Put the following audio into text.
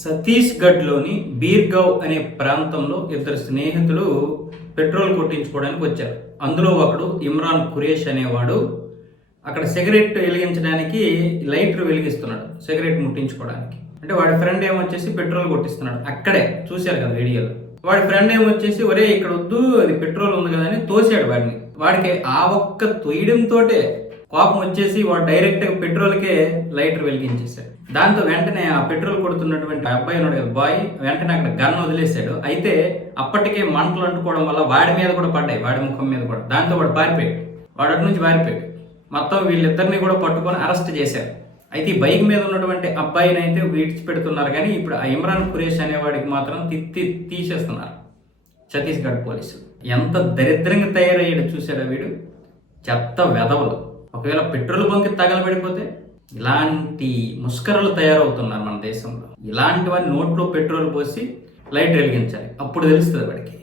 ఛత్తీస్గఢ్లోని బీర్గవ్ అనే ప్రాంతంలో ఇద్దరు స్నేహితులు పెట్రోల్ కొట్టించుకోవడానికి వచ్చారు. అందులో ఒకడు ఇమ్రాన్ ఖురేష్ అనేవాడు అక్కడ సిగరెట్ వెలిగించడానికి లైటర్ వెలిగిస్తున్నాడు, సిగరెట్ ముట్టించుకోవడానికి. అంటే వాడి ఫ్రెండ్ ఏమొచ్చేసి పెట్రోల్ కొట్టిస్తున్నాడు. అక్కడే చూశారు కదా వీడియోలో. వాడి ఫ్రెండ్ ఏమొచ్చేసి ఒరే ఇక్కడ వద్దు, అది పెట్రోల్ ఉంది కదా అని తోసాడు వాడిని. వాడికి ఆ ఒక్క తొయ్యడంతో కోపం వచ్చేసి వాడు డైరెక్ట్ గా పెట్రోల్కే లైటర్ వెలిగించేశాడు. దాంతో వెంటనే ఆ పెట్రోల్ కొడుతున్నటువంటి అబ్బాయి ఉన్నాడు కదా, బాయ్, వెంటనే అక్కడ గన్ వదిలేశాడు. అయితే అప్పటికే మంటలు అంటుకోవడం వల్ల వాడి మీద కూడా పడ్డాయి, వాడి ముఖం మీద కూడా. దాంతో వాడు పారిపోయాడు, వాడు అటు నుంచి పారిపోయాడు. మొత్తం వీళ్ళిద్దరిని కూడా పట్టుకొని అరెస్ట్ చేశారు. అయితే ఈ బైక్ మీద ఉన్నటువంటి అబ్బాయిని అయితే విడిచిపెడుతున్నారు, కానీ ఇప్పుడు ఆ ఇమ్రాన్ ఖురేష్ అనేవాడికి మాత్రం తీసేస్తున్నారు ఛత్తీస్గఢ్ పోలీసులు. ఎంత దరిద్రంగా తయారయ్యాడు చూసాడా వీడు, చెత్త వెధవలు. ఒకవేళ పెట్రోల్ బంక్ తగలబడిపోతే ఇలాంటి ముష్కరులు తయారవుతున్నారు మన దేశంలో. ఇలాంటి వారి నోట్లో పెట్రోల్ పోసి లైట్ వెలిగించాలి, అప్పుడు తెలుస్తుంది వాడికి.